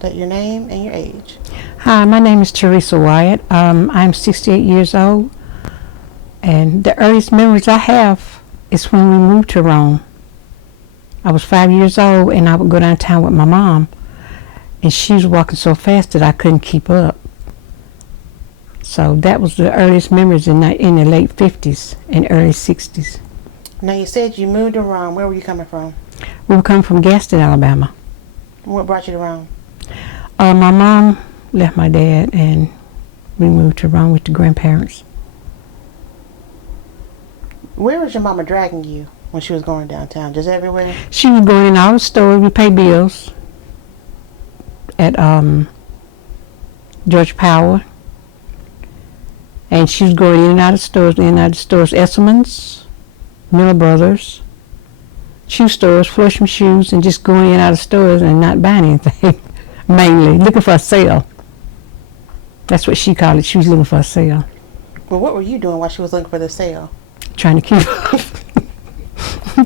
State your name and your age. Hi, my name is Teresa Wyatt. I'm 68 years old, and the earliest memories I have is when we moved to Rome. I was 5 years old, and I would go downtown with my mom, and she was walking so fast that I couldn't keep up. So that was the earliest memories in the late 50s and early 60s. Now, you said you moved to Rome. Where were you coming from? We were coming from Gaston, Alabama. What brought you to Rome? My mom left my dad, and we moved to Rome with the grandparents. Where was your mama dragging you when she was going downtown? Just everywhere? She was going in all the stores. We paid bills at George Power. And she was going in and out of stores, Esselman's, Miller Brothers, shoe stores, Flushman Shoes, and just going in and out of stores and not buying anything, mainly looking for a sale. That's what she called it. She was looking for a sale. Well, what were you doing while she was looking for the sale? Trying to keep up.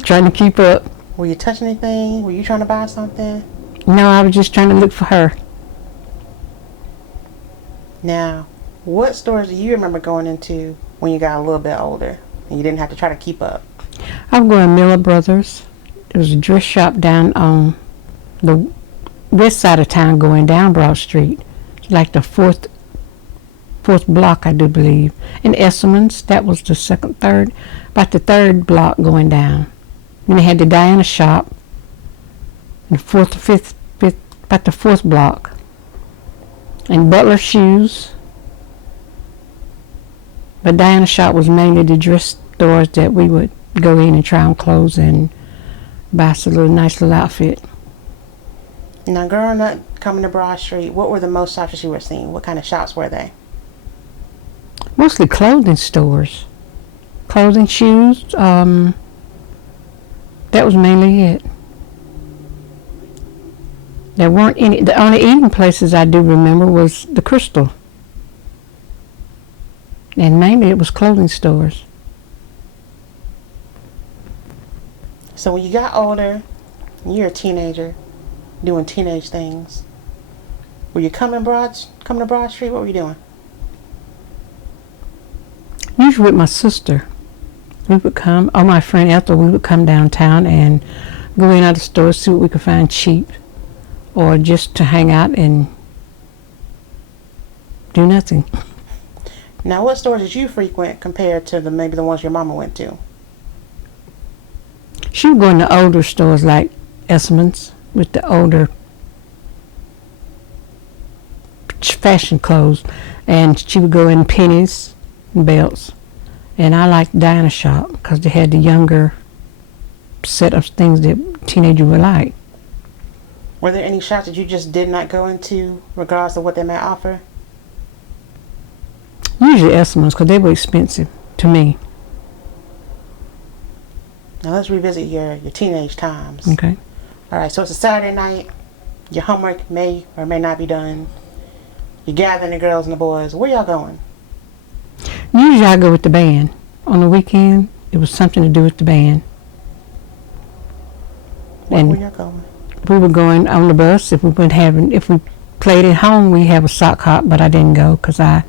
Trying to keep up. Were you touching anything? Were you trying to buy something? No, I was just trying to look for her. Now, what stores do you remember going into when you got a little bit older and you didn't have to try to keep up? I'm going to Miller Brothers. There was a dress shop down on the west side of town going down Broad Street, like the fourth block, I do believe. And Esselman's, that was the about the third block going down. Then they had the Diana shop, and fifth, about the fourth block. And Butler Shoes. But Diana shop was mainly the dress stores that we would go in and try on clothes and buy us a nice little outfit. Now, growing up, coming to Broad Street, what were the most shops that you were seeing? What kind of shops were they? Mostly clothing stores. Clothing, shoes, that was mainly it. There weren't any. The only eating places I do remember was the Crystal. And mainly it was clothing stores. So when you got older, you're a teenager, doing teenage things. Were you coming to Broad Street? What were you doing? Usually with my sister. We would come, or my friend Ethel, we would come downtown and go in out of stores, see what we could find cheap, or just to hang out and do nothing. Now, what stores did you frequent compared to maybe the ones your mama went to? She would go in the older stores like Esselman's with the older fashion clothes, and she would go in Pennies and Belts. And I liked Diana shop because they had the younger set of things that teenagers would like. Were there any shops that you just did not go into regardless of what they may offer? Usually Esselman's because they were expensive to me. Now let's revisit your teenage times. Okay. All right, so it's a Saturday night. Your homework may or may not be done. You're gathering the girls and the boys. Where y'all going? Usually I go with the band. On the weekend, it was something to do with the band. Where y'all going? We were going on the bus. If we played at home, we have a sock hop, but I didn't go because I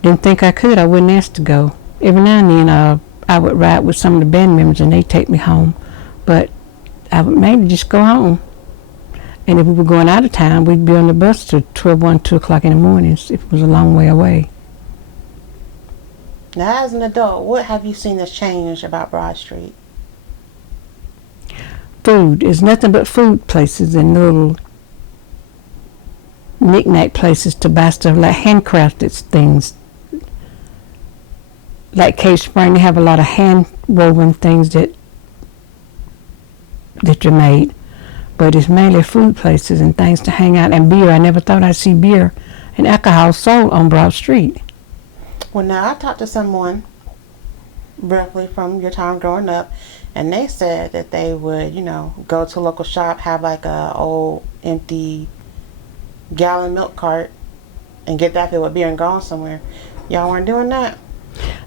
didn't think I could. I wasn't asked to go. Every now and then, I would ride with some of the band members and they'd take me home, but I would mainly just go home. And if we were going out of town, we'd be on the bus till 2 o'clock in the mornings if it was a long way away. Now, as an adult, what have you seen that's changed about Broad Street? Food. It's nothing but food places and little knick-knack places to buy stuff like handcrafted things. Like Cave Spring, they have a lot of hand-woven things that are made. But it's mainly food places and things to hang out, and beer. I never thought I'd see beer and alcohol sold on Broad Street. Well, now, I talked to someone roughly from your time growing up, and they said that they would, go to a local shop, have like a old empty gallon milk cart, and get that filled with beer and go on somewhere. Y'all weren't doing that?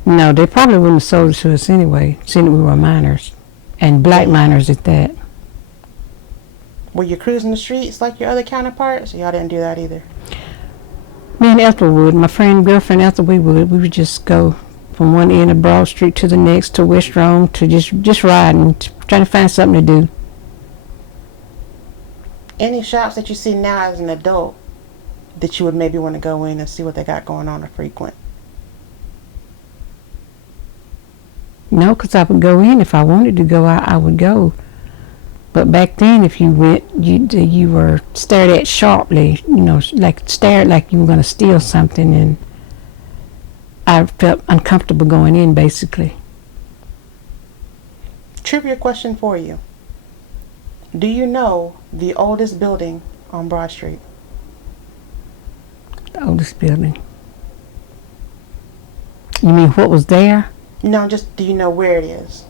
No, they probably wouldn't have sold it to us anyway, seeing that we were minors, and black minors at that. Were you cruising the streets like your other counterparts? Y'all didn't do that either. Me and Ethel would. My girlfriend Ethel, we would just go from one end of Broad Street to the next, to West Rome, to just riding, trying to find something to do. Any shops that you see now as an adult that you would maybe want to go in and see what they got going on or frequent? No, because I would go in. If I wanted to go, I would go. But back then, if you went, you were stared at sharply, stared like you were going to steal something, and I felt uncomfortable going in, basically. Trivia question for you. Do you know the oldest building on Broad Street? The oldest building. You mean what was there? No, just do you know where it is?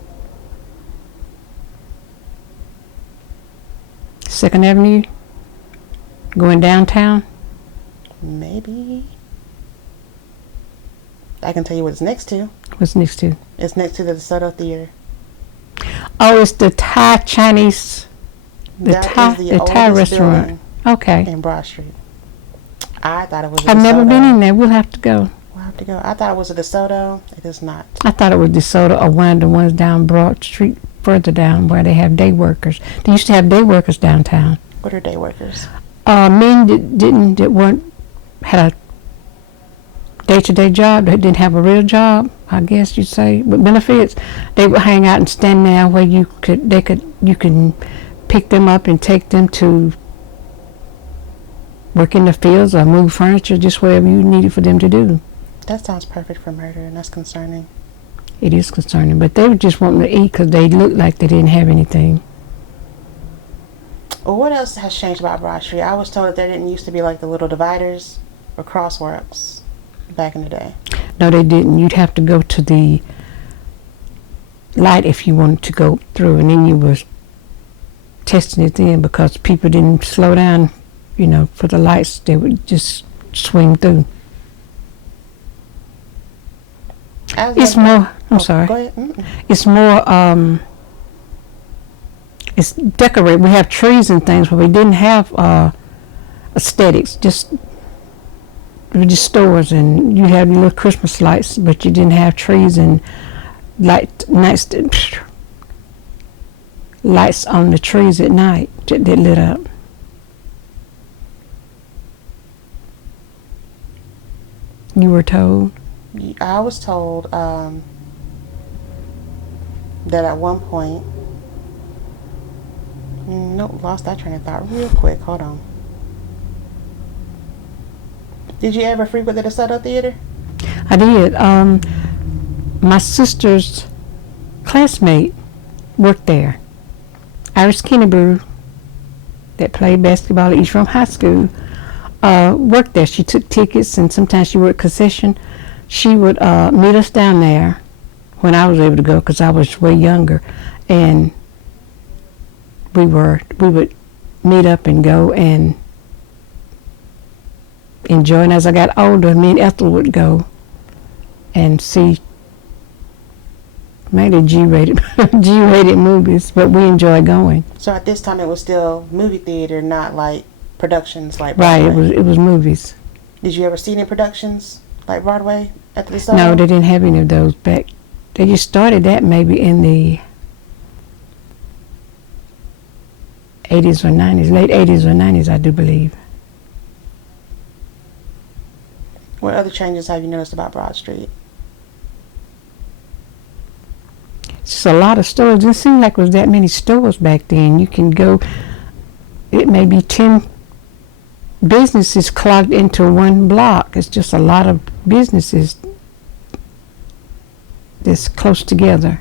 2nd Avenue? Going downtown? Maybe. I can tell you what it's next to. What's next to? It's next to the DeSoto Theater. Oh, it's the Thai Chinese, the Thai restaurant. Okay. In Broad Street. I thought it was a I've DeSoto. never been in there. We'll have to go. We'll have to go. I thought it was a DeSoto. It is not. I thought it was DeSoto or one of the ones down Broad Street, further down, where they have day workers. They used to have day workers downtown. What are day workers? Men that weren't had a day-to-day job. They didn't have a real job, I guess you'd say, with benefits. They would hang out and stand there where you can pick them up and take them to work in the fields or move furniture, just whatever you needed for them to do. That sounds perfect for murder, and that's concerning. It is concerning, but they were just wanting to eat because they looked like they didn't have anything. Well, what else has changed about Broad Street? I was told that there didn't used to be like the little dividers or crosswalks back in the day. No, they didn't. You'd have to go to the light if you wanted to go through, and then you was testing it then because people didn't slow down, for the lights. They would just swing through. It's more, I'm sorry. Go ahead. It's more, it's decorated. We have trees and things, but we didn't have aesthetics. We just stores, and you have your little Christmas lights, but you didn't have trees and lights on the trees at night that lit up. You were told? I was told that at one point, nope, lost that train of thought real quick. Hold on. Did you ever frequent the DeSoto Theater? I did. My sister's classmate worked there. Iris Kennebrew, that played basketball at East Rome High School, worked there. She took tickets, and sometimes she worked concession. She would meet us down there when I was able to go because I was way younger, and we would meet up and go and enjoy. And as I got older, me and Ethel would go and see mainly G-rated movies, but we enjoy going. So at this time, it was still movie theater, not like productions like Right, Broadway. it was movies. Did you ever see any productions like Broadway at the DeSoto? No, they didn't have any of those back. They just started that maybe in the 80s or 90s, late 80s or 90s, I do believe. What other changes have you noticed about Broad Street? It's just a lot of stores. It didn't seem like there was that many stores back then. You can go, it may be 10 businesses clogged into one block. It's just a lot of businesses that's close together.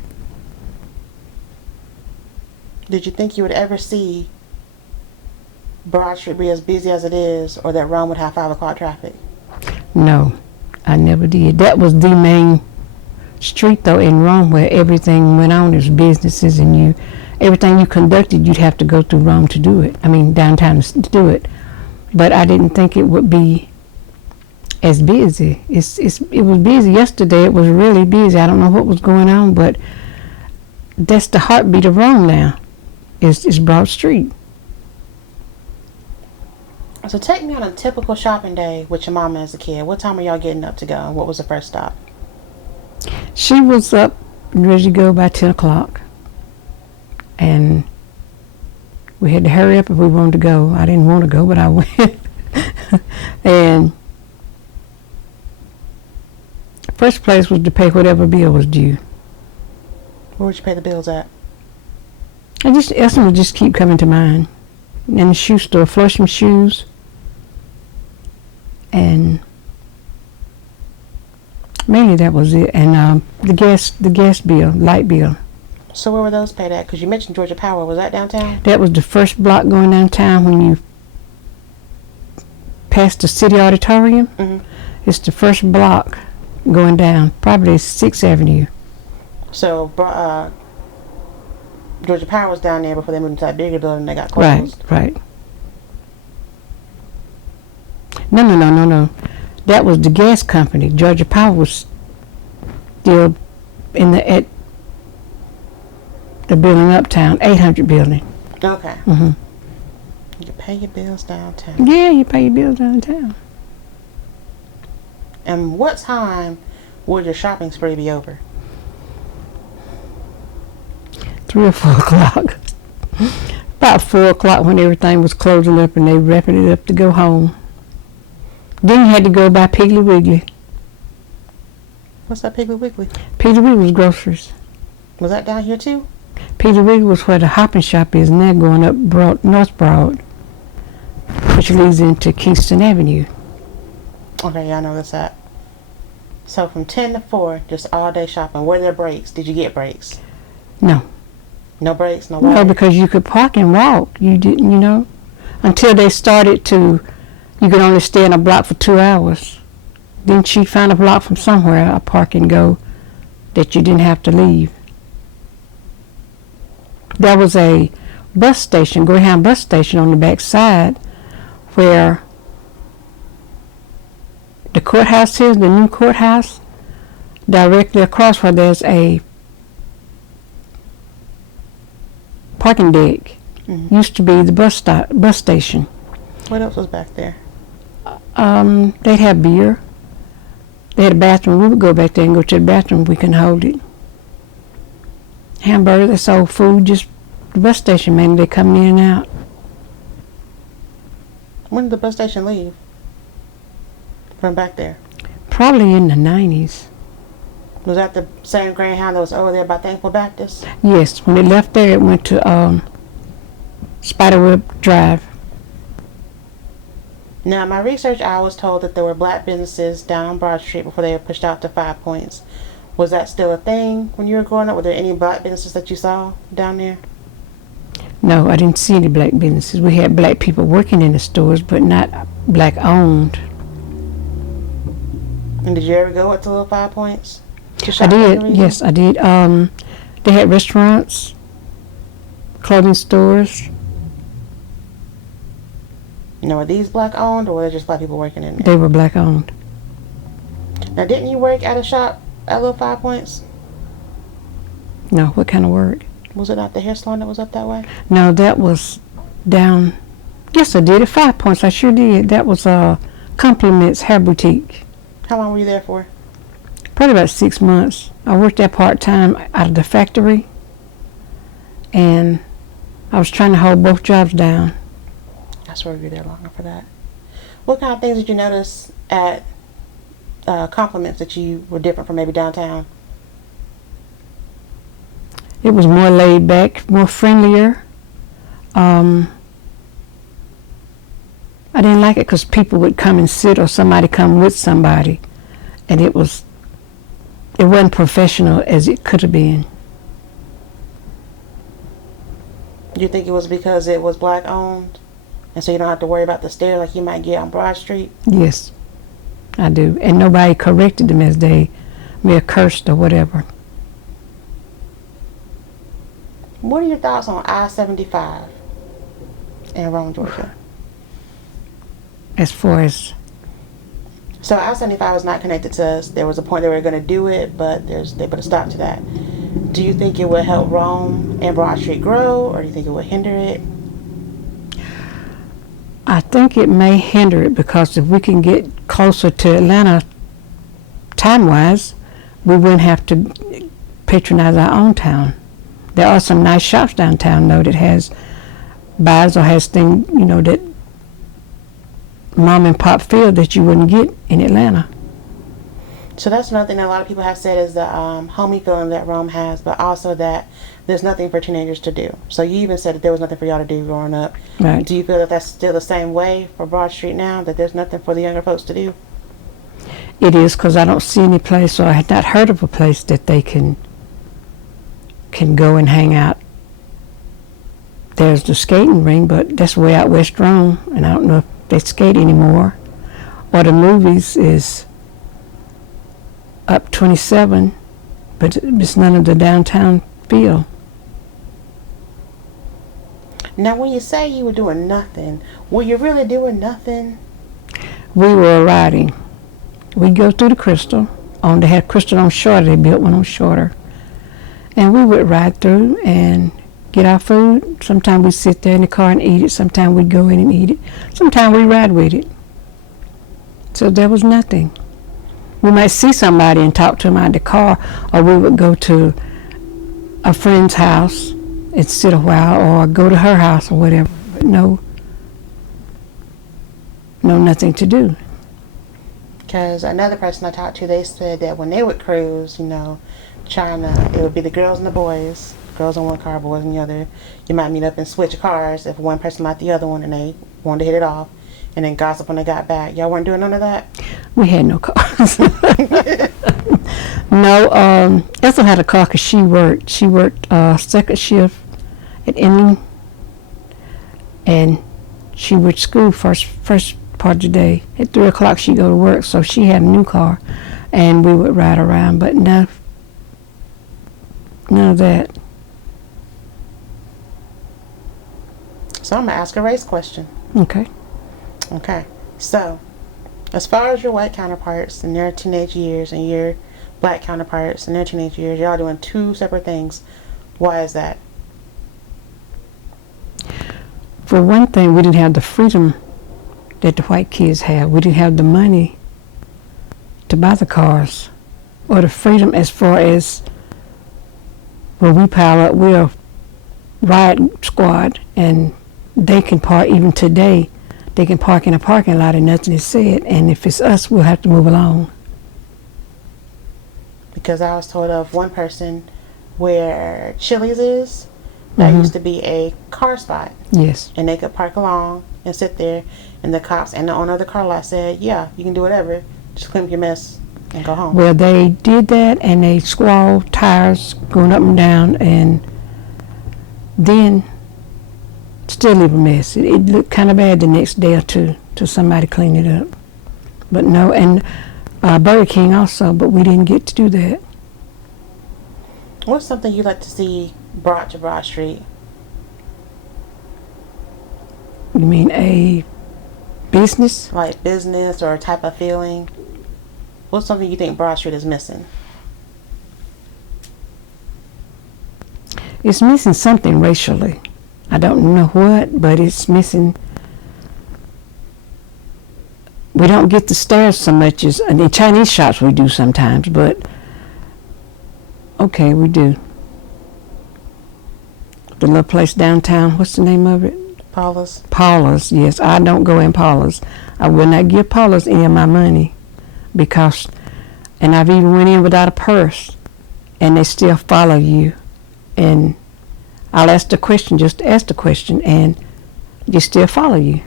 Did you think you would ever see Broad Street be as busy as it is, or that Rome would have 5 o'clock traffic? No, I never did. That was the main street though in Rome where everything went on. There's businesses, and everything you conducted, you'd have to go through Rome to do it. I mean downtown to do it. But I didn't think it would be as busy. It was busy yesterday. It was really busy. I don't know what was going on, but that's the heartbeat of Rome now. Is Broad Street. So take me on a typical shopping day with your mama as a kid. What time are y'all getting up to go? And what was the first stop? She was up and ready to go by 10 o'clock. And we had to hurry up if we wanted to go. I didn't want to go, but I went. And first place was to pay whatever bill was due. Where would you pay the bills at? Something would just keep coming to mind. In the shoe store, Flushing Shoes. And mainly that was it. And the gas bill, light bill. So where were those paid at? Because you mentioned Georgia Power. Was that downtown? That was the first block going downtown when you passed the city auditorium. Mm-hmm. It's the first block going down, probably 6th Avenue. So Georgia Power was down there before they moved into that bigger building and they got closed. Right. No. That was the gas company. Georgia Power was still at the building uptown, 800 building. Okay. Mm-hmm. You pay your bills downtown. Yeah, you pay your bills downtown. And what time would your shopping spree be over? 3 or 4 o'clock. About 4 o'clock when everything was closing up and they wrapping it up to go home. Then you had to go by Piggly Wiggly. What's that Piggly Wiggly? Piggly Wiggly was groceries. Was that down here too? Piggly Wiggly was where the Hoppin' Shop is now, going up North Broad, which leads into Kingston Avenue. Okay, yeah, I know that's that. So from 10 to 4, just all day shopping. Were there breaks? Did you get breaks? No. No breaks, no water? No, because you could park and walk. You didn't, until they started to, you could only stay in a block for 2 hours. Then she found a block from somewhere, a park and go, that you didn't have to leave. There was a bus station, Greyhound bus station on the back side, where the courthouse is, the new courthouse, directly across where there's a parking deck. Mm-hmm. Used to be the bus station. What else was back there? They'd have beer. They had a bathroom. We would go back there and go to the bathroom. We couldn't hold it. Hamburgers, they sold food, just the bus station, man. They coming in and out. When did the bus station leave? From back there? Probably in the 90s. Was that the same Greyhound that was over there by Thankful Baptist? Yes, when it left there, it went to Spiderweb Drive. Now, in my research, I was told that there were black businesses down on Broad Street before they were pushed out to 5 Points. Was that still a thing when you were growing up? Were there any black businesses that you saw down there? No, I didn't see any black businesses. We had black people working in the stores, but not black owned. And did you ever go up to Little 5 Points? I did, yes, I did. They had restaurants, clothing stores. Now, were these black owned or were they just black people working in there? They were black owned. Now, didn't you work at a shop at Little 5 Points? No, what kind of work? Was it not the hair salon that was up that way? No, that was down. Yes, I did at 5 Points. I sure did. That was Compliments Hair Boutique. How long were you there for? Probably about 6 months. I worked there part-time out of the factory, and I was trying to hold both jobs down. I swear you were there longer for that. What kind of things did you notice at Compliments that you were different from maybe downtown? It was more laid back, more friendlier. I didn't like it because people would come and sit, or somebody come with somebody, and it wasn't professional as it could have been. Do you think it was because it was black owned? And so you don't have to worry about the stare like you might get on Broad Street? Yes, I do. And nobody corrected them as they may have cursed or whatever. What are your thoughts on I-75 in Rome, Georgia? As far as... So I-75 was not connected to us. There was a point they were going to do it, but they put a stop to that. Do you think it would help Rome and Broad Street grow, or do you think it would hinder it? I think it may hinder it because if we can get closer to Atlanta time-wise, we wouldn't have to patronize our own town. There are some nice shops downtown, though, that has buys or has things, that mom and pop feel that you wouldn't get in Atlanta. So that's another thing that a lot of people have said is the homey feeling that Rome has, but also that there's nothing for teenagers to do. So you even said that there was nothing for y'all to do growing up. Right. Do you feel that that's still the same way for Broad Street now, that there's nothing for the younger folks to do? It is, because I don't see any place, or I had not heard of a place that they can go and hang out. There's the skating ring, but that's way out West Rome, and I don't know if they skate anymore. Or the movies is up 27, but it's none of the downtown feel. Now, when you say you were doing nothing, were you really doing nothing? We were riding. We'd go through the Crystal. They had Crystal on Shorter. They built one on Shorter. And we would ride through and get our food. Sometimes we'd sit there in the car and eat it. Sometimes we'd go in and eat it. Sometimes we'd ride with it. So there was nothing. We might see somebody and talk to them out of the car, or we would go to a friend's house and sit a while, or go to her house or whatever. But no, nothing to do. Because another person I talked to, they said that when they would cruise, China, it would be the girls and the boys. Girls on one car, boys on the other. You might meet up and switch cars if one person liked the other one and they wanted to hit it off, and then gossip when they got back. Y'all weren't doing none of that? We had no cars. No, Ethel had a car because she worked. She worked second shift at Inland, and she would school first part of the day. At 3 o'clock she'd go to work, so she had a new car, and we would ride around, but none of that. So I'm going to ask a race question. Okay. Okay. So, as far as your white counterparts in their teenage years and your black counterparts in their teenage years, y'all doing two separate things. Why is that? For one thing, we didn't have the freedom that the white kids have. We didn't have the money to buy the cars, or the freedom as far as when we pile up, we're a ride squad, and they can park, even today, they can park in a parking lot and nothing is said, and if it's us, we'll have to move along. Because I was told of one person where Chili's is, that used to be a car spot. Yes. And they could park along and sit there, and the cops and the owner of the car lot said, yeah, you can do whatever, just clean up your mess and go home. Well, they did that, and they squalled tires going up and down, and then still leave a mess. It looked kind of bad the next day or two till somebody cleaned it up. But no, and Burger King also, but we didn't get to do that. What's something you'd like to see brought to Broad Street? You mean a business? Like business or a type of feeling? What's something you think Broad Street is missing? It's missing something racially. I don't know what, but it's missing. We don't get the stares so much as in Chinese shops we do sometimes, but okay, we do. The little place downtown, what's the name of it? Paula's? Paula's, yes. I don't go in Paula's. I will not give Paula's any of my money because, and I've even went in without a purse, and they still follow you. And I'll ask the question, just ask the question, and they still follow you.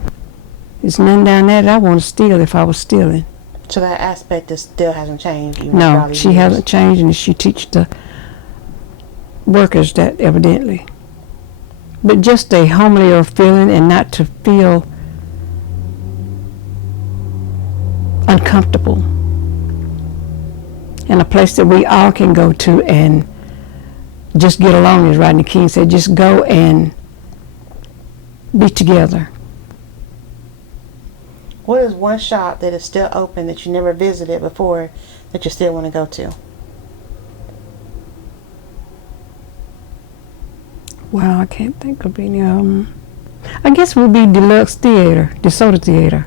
There's nothing down there that I want to steal if I was stealing. So that aspect still hasn't changed? Even No, she hasn't changed, and she teaches the workers that evidently. But just a homelier feeling, and not to feel uncomfortable. And a place that we all can go to and just get along, as Rodney King said, just go and be together. What is one shop that is still open that you never visited before that you still want to go to? Wow, I can't think of any of them. I guess it would be Deluxe Theater, DeSoto Theater.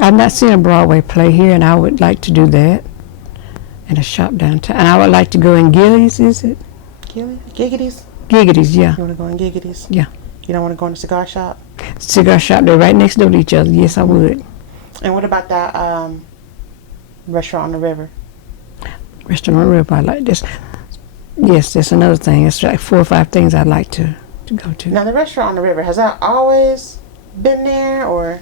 I've not seen a Broadway play here, and I would like to do that. And a shop downtown. And I would like to go in Gillies, is it? Giggities? Giggities, yeah. You want to go in Giggities? Yeah. You don't want to go in the cigar shop? Cigar shop, they're right next door to each other. Yes, I would. And what about that restaurant on the river? Restaurant on the river, I like this. Yes, that's another thing. It's like 4 or 5 things I'd like to go to. Now, the restaurant on the river, has that always been there, or?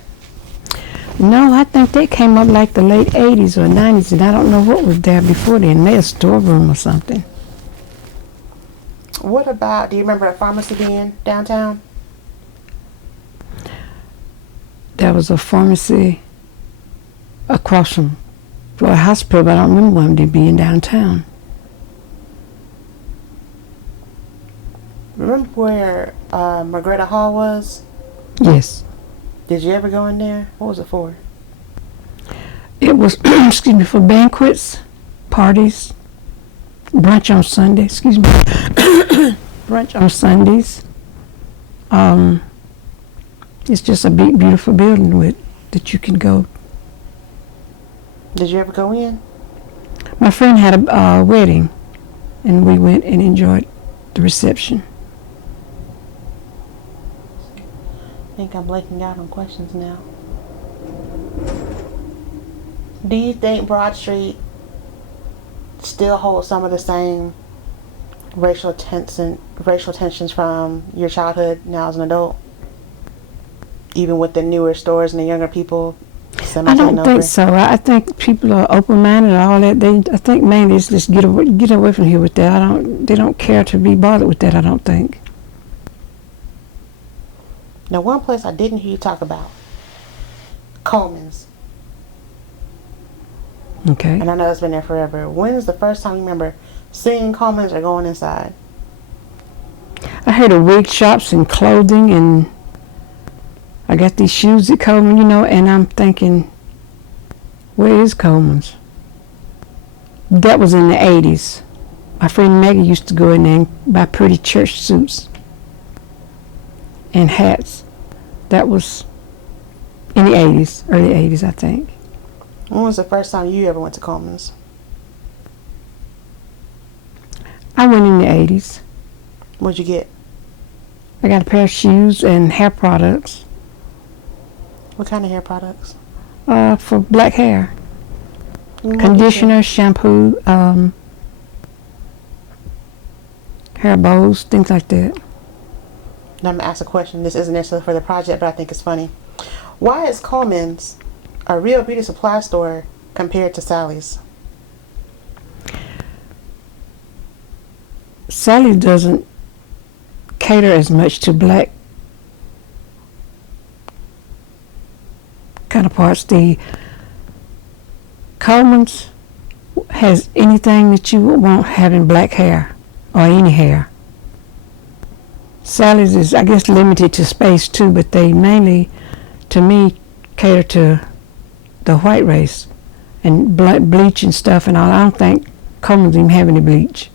No, I think they came up like the late 80s or 90s, and I don't know what was there before then. Maybe a storeroom or something. What about, do you remember a pharmacy being downtown? There was a pharmacy across from Floyd Hospital, but I don't remember one being downtown. Remember where Margaretta Hall was? Yes. Did you ever go in there? What was it for? It was, excuse me, for banquets, parties, brunch on Sunday, excuse me, brunch on Sundays. It's just a big, beautiful building that you can go. Did you ever go in? My friend had a wedding, and we went and enjoyed the reception. I think I'm blanking out on questions now. Do you think Broad Street still holds some of the same racial tensions from your childhood now as an adult? Even with the newer stores and the younger people? I don't think so. I think people are open-minded and all that. I think mainly it's just get away from here with that. They don't care to be bothered with that, I don't think. Now, one place I didn't hear you talk about, Coleman's. Okay. And I know it's been there forever. When is the first time you remember seeing Coleman's or going inside? I heard of wig shops and clothing, and I got these shoes at Coleman, and I'm thinking, where is Coleman's? That was in the 80s. My friend Maggie used to go in there and buy pretty church suits and hats. That was in the 80s, early 80s, I think. When was the first time you ever went to Coleman's? I went in the 80s. What'd you get? I got a pair of shoes and hair products. What kind of hair products? For black hair. Conditioner, shampoo, hair bows, things like that. Now I'm going to ask a question. This isn't necessarily for the project, but I think it's funny. Why is Coleman's a real beauty supply store compared to Sally's? Sally doesn't cater as much to black counterparts. The Coleman's has anything that you would want having black hair or any hair. Sally's is, I guess, limited to space too, but they mainly, to me, cater to the white race and bleach and stuff and all. I don't think Coleman's even have any bleach.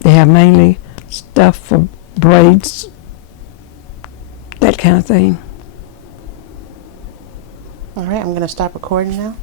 They have mainly stuff for braids, that kind of thing. All right, I'm going to stop recording now.